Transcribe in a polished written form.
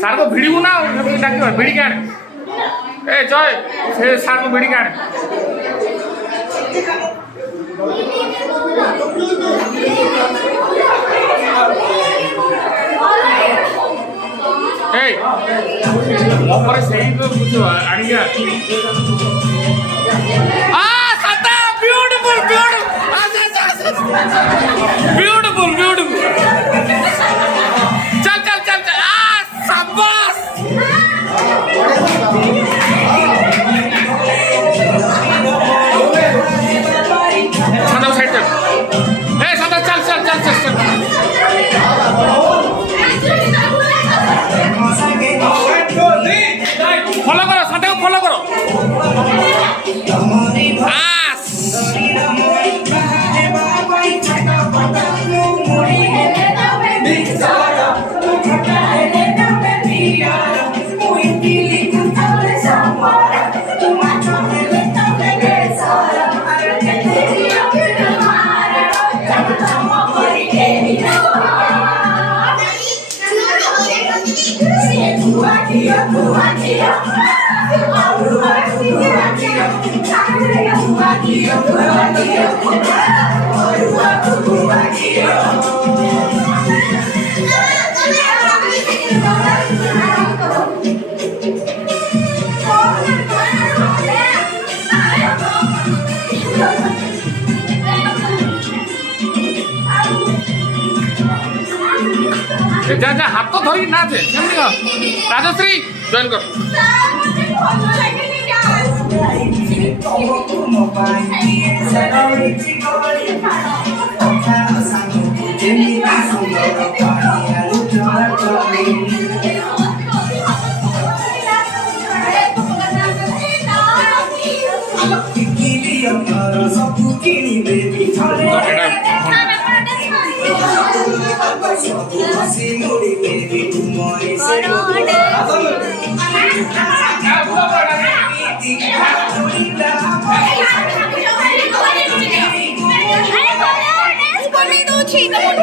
सार को भिड़ी ना डाक भिड़ी के आने ए जय से सार को भिड़ी के आने ए सही तो कुछ आनिया सता ब्यूटीफुल ब्यूटीफुल ब्यूटीफुल चल चल चल चल शाबाश सदा साइड चल ए सदा चल चल चल चल चल फॉलो करो सदा को फॉलो करो जा जा हाथ तो धरी ना थे राजश्री जॉइन कर ठीक है